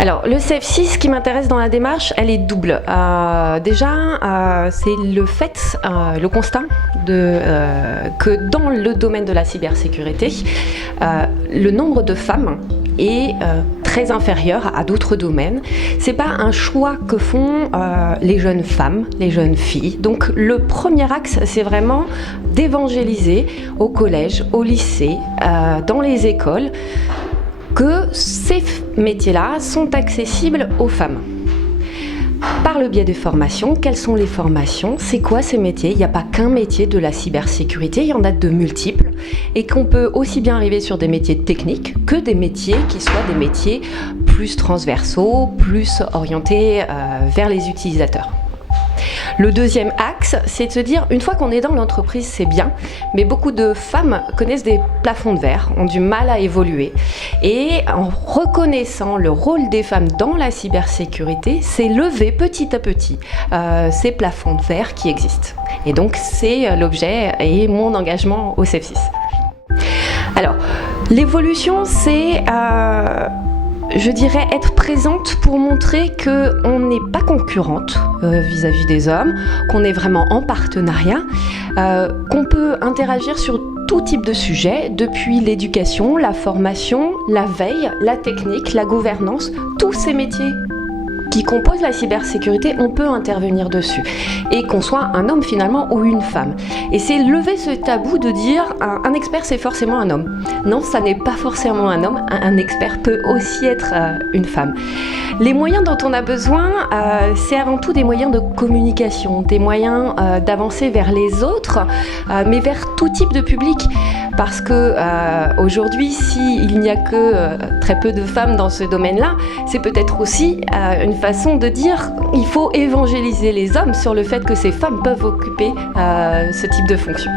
Alors, le CF6, ce qui m'intéresse dans la démarche, elle est double. C'est le fait, le constat que dans le domaine de la cybersécurité, le nombre de femmes est très inférieur à d'autres domaines. C'est pas un choix que font les jeunes femmes, les jeunes filles. Donc, le premier axe, c'est vraiment d'évangéliser au collège, au lycée, dans les écoles, que ces métiers-là sont accessibles aux femmes. Par le biais des formations, quelles sont les formations? C'est quoi ces métiers? Il n'y a pas qu'un métier de la cybersécurité, il y en a de multiples et qu'on peut aussi bien arriver sur des métiers techniques que des métiers qui soient des métiers plus transversaux, plus orientés vers les utilisateurs. Le deuxième axe, c'est de se dire, une fois qu'on est dans l'entreprise, c'est bien, mais beaucoup de femmes connaissent des plafonds de verre, ont du mal à évoluer. Et en reconnaissant le rôle des femmes dans la cybersécurité, c'est lever petit à petit ces plafonds de verre qui existent. Et donc, c'est l'objet et mon engagement au CF6. Alors, l'évolution, c'est... je dirais être présente pour montrer qu'on n'est pas concurrente vis-à-vis des hommes, qu'on est vraiment en partenariat, qu'on peut interagir sur tout type de sujets, depuis l'éducation, la formation, la veille, la technique, la gouvernance, tous ces métiers qui composent la cybersécurité, on peut intervenir dessus. Et qu'on soit un homme finalement ou une femme. Et c'est lever ce tabou de dire un expert c'est forcément un homme. Non, ça n'est pas forcément un homme. Un expert peut aussi être une femme. Les moyens dont on a besoin, c'est avant tout des moyens de communication, des moyens d'avancer vers les autres, mais vers tout type de public. Parce que aujourd'hui, s'il n'y a que très peu de femmes dans ce domaine-là, c'est peut-être aussi une façon de dire il faut évangéliser les hommes sur le fait que ces femmes peuvent occuper ce type de fonction.